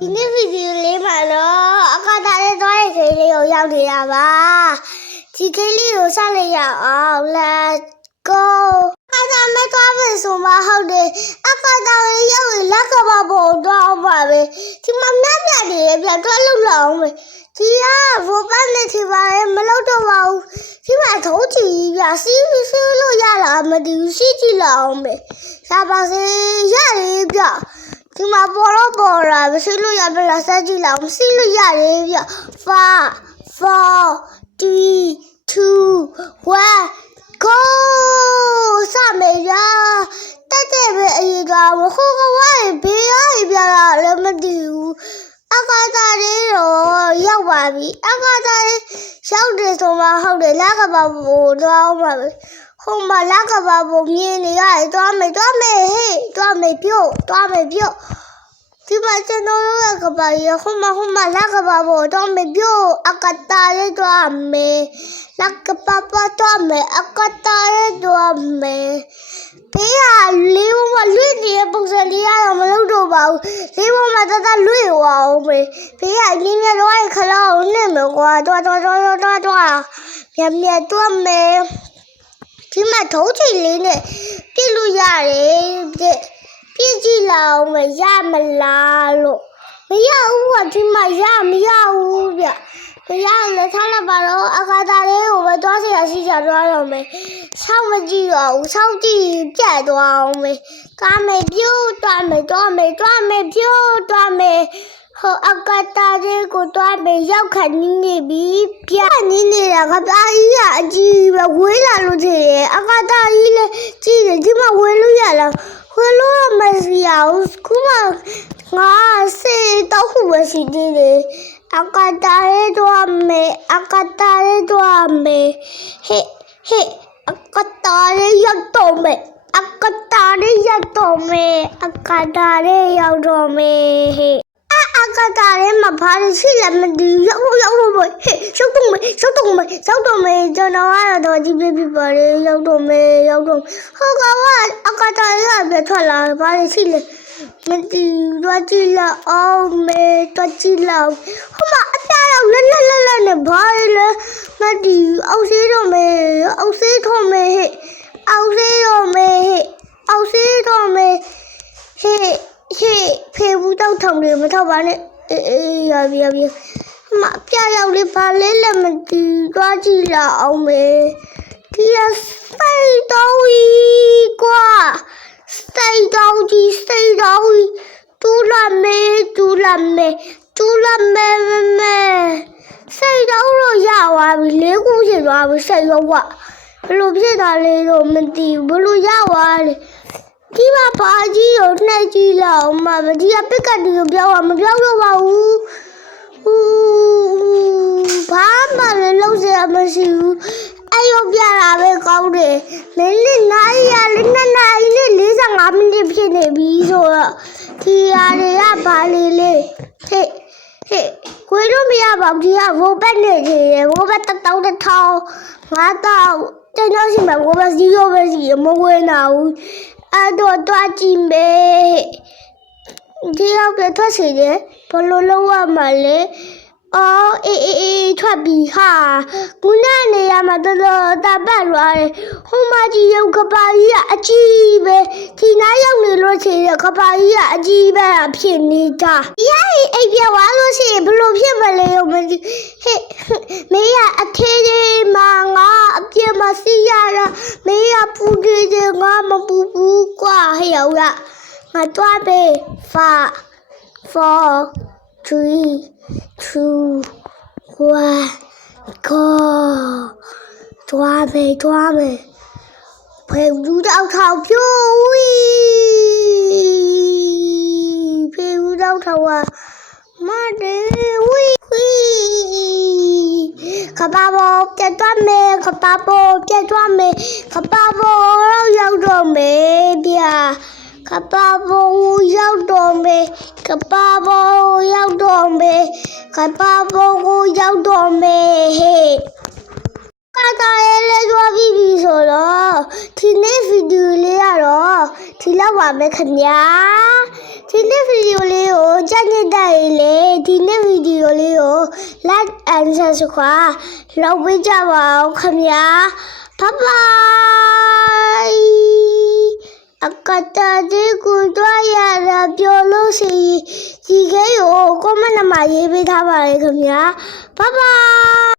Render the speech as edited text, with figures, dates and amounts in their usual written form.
ဒီနေ့ဗီဒီယိုလေးမှာတော့အခါသားလေးသွားတဲ့ခေတ်လေးကိုရောက်နေတာပါဒီခေတ်လေးကိုစလိုက်ရအောင် let's go အခါသားမဲ့သွားမယ်ဆိုမှဟုတ်တယ်အခါသားလေးရောက်ရင်လက်ကပါပေါ်တော့အောင်ပါပဲဒီမှာမြတ်မြတ်တွေပြန်ထွက်လို့လောက်အောင်ပဲဒီကဘောပန်းနဲ့ဒီပါလေမလောက်တော့ပါဘူးဒီမှာထုံးချီပြစီးလို့ရလာမသိဘူးစီးကြည့်လောက်အောင်ပဲရှာပါစေရတယ်ပြဒီမှာပေါ်တော့ပေါ်လာမရှိလို့ရပြလားစကြည့်လောက်မရှိလို့ရတယ်ပြ 5 4 3 2 1 go စမယ်ရတက်တဲ့ပဲအရေးသွားမဟုတ်ကဝိုင်းဘေးရပြလာလည်းမသိဘူးအခါသားလေးတော့ရောက်ပါပြီအခါသားလေးရောက်တယ်ဆိုမှဟုတ်တယ်လက်ကပါဘူးတော့မှာပဲဟိုမှာလက်ကပါဘူးမြင်နေရတယ်သွားမယ်ဟေ့သွားမယ်ပြုတ်ဒီမှာကျွန်တော်တို့ကပါရဟိုမှာလက်ကပါဘူးတော့မယ်ပြုတ်အခါသားလေးသွားမယ်လက်ကပါတော့မယ်အခါသားလေးသွားမယ်ဘေးကလေးဘုံမှာလွင့်နေတဲ့ပုံစံလေးကတော့မလုပ်တော့ပါဘူးလေးဘုံမှာတလွင့်သွားအောင်ပဲဘေးကမြင်းမြတ်တော့ရခလောက်နဲ့မယ်ကွာတော့မြန်တော့မယ်ဒီမှာထုံးချီလေးနဲ့ပြစ်လို့ရတယ်ပြစ်ကြည့်လောက်မရမလားလို့မရဘူးကဒီမှာမရဘူးဗျမရလည်းထားလိုက်ပါတော့အခါသားလေးကိုပဲသွားစီရစီချသွားတော့မယ်စောင့်မကြည့်တော့ဘူးစောင့်ကြည့်ပြတ်သွားအောင်မယ်သွားမယ်ပြုတ်သွားမယ်ပြုတ်သွားမယ်ဟိုအခါသားလေးကိုသွားမယ်ရောက်ခဏနေပြီပြနေနေတာကပါကြီးကအကြီးပဲဝေးလာလို့တည်းအခါသားကြီးလည်းကြည့်တယ်ဒီမှာဝေးလို့ရလားဝေးလို့မရှိအောင်ခုမှငါစေတော့ခုပဲရှိသေးတယ်အခါသားလေးသွားမယ်အခါသားလေးရောက်တော့မယ်အခါသားလေးရောက်တော့မယ်အခါသားလေးမဖားရှိလည်းမဒီရောက်တော့မယ်ရောက်တော့မယ်ကျွန်တော်ကတော့ဒီပြပြပါလေရောက်တော့မယ်ဟိုကောင်ကအခါသားလေးကပြထွက်လာပါလေရှိလေမဒီတော့ကြည့်လောက်အောင်မယ်တော့ကြည့်လောက်ဟိုမှာအပြားရောက်လက်နဲ့ဘာလဲမဒီအောက်ဆေးတော့မယ်ဖေဘူးတော့ထောင်တယ်မထောက်ပါနဲ့အေးရပြီမပြရောက်လေးပါလဲလက်မတီးသွားကြည့်လာအောင်မယ်ဒီရစိတ်တော့ကြီးကွာစိတ်တော့ကြီးတူလာမဲစိတ်တော့ရသွားပြီလေးခုဖြစ်သွားပြီစိတ်ရောကဘလို့ဖြစ်တာလဲတော့မသိဘူးဘလို့ရသွားလဲဒီမှာပါကြီးကိုနှိပ်ကြည့်လောက်မှမဒီကပစ်ကတ်ဒီကိုပြောင်းမပြောင်းတော့ပါဘူးဘာမှလည်းလုံးစရာမရှိဘူးအဲ့ရောပြတာပဲကောင်းတယ်လေးနိုင်ရလေး2နာရီနဲ့45မိနစ်ဖြစ်နေပြီဆိုတော့ဒီဟာတွေကဘာလေးဟေ့ကိုတို့မရပါဘူးဒီကဘိုးဘက်နေကြီးရဘိုးဘက်1000 5000ကျွန်တော်ရှိမှာဘိုးဘက်0ပဲရှိမဝင်တော့ဘူးအဲ့တော့တွားကြည့်မယ်ဒီတော့ပြထွက်စီတယ်ဘလို့လုံးဝမလဲအော်အေးထွက်ပြီးဟာခုနနေရမှာတော်တပတ်ရွာတယ်ဟိုမကြီးရုပ်ကပါကြီးကအကြီးပဲဒီနားရောက်နေလို့ရှိရင်ကပါကြီးကအကြီးပဲဖြစ်နေတာအိပ်ပြွားလို့ရှိရင်ဘလို့ဖြစ်မလဲရောမသိမေးရအသေးသေးမှာငါအပြစ်မစီရတာမေးရပူသေးသေးငါမပူဘူးကွာဟဲ့ရောက်ရငါတွားပဲ5 4 3 2 1 go သွားမယ်ဖေဘူးတော့ထောက်ပြိုးဝီဖေဘူးတော့ထောက်ဝါမဒေဝီခပါဘောပြတ်သွားမယ်ခပါဘောရောက်တော့မယ်ဗျာခပါဘောရောက်တော့မယ်ခပါဘောရောက်တော့မယ်ဟေ့က တာရေးလေးသွားပြီးပြီဆိုတော့ဒီနေ့ဗီဒီယိုလေးကတော့ဒီလောက်ပါမယ်ခင်ဗျာဒီနေ့ဗီဒီယိုလေးကိုကြည့်နေတဲ့လေဒီနေ့ဗီဒီယိုလေးကို like and subscribe လုပ်ပေးကြပါဦးခင်ဗျာbye bye အကတာဒီကိုတော့ရတာပြောလို့ရှိရင်ဒီကေကို comment မှာရေးပေးထားပါလေခင်ဗျာbye bye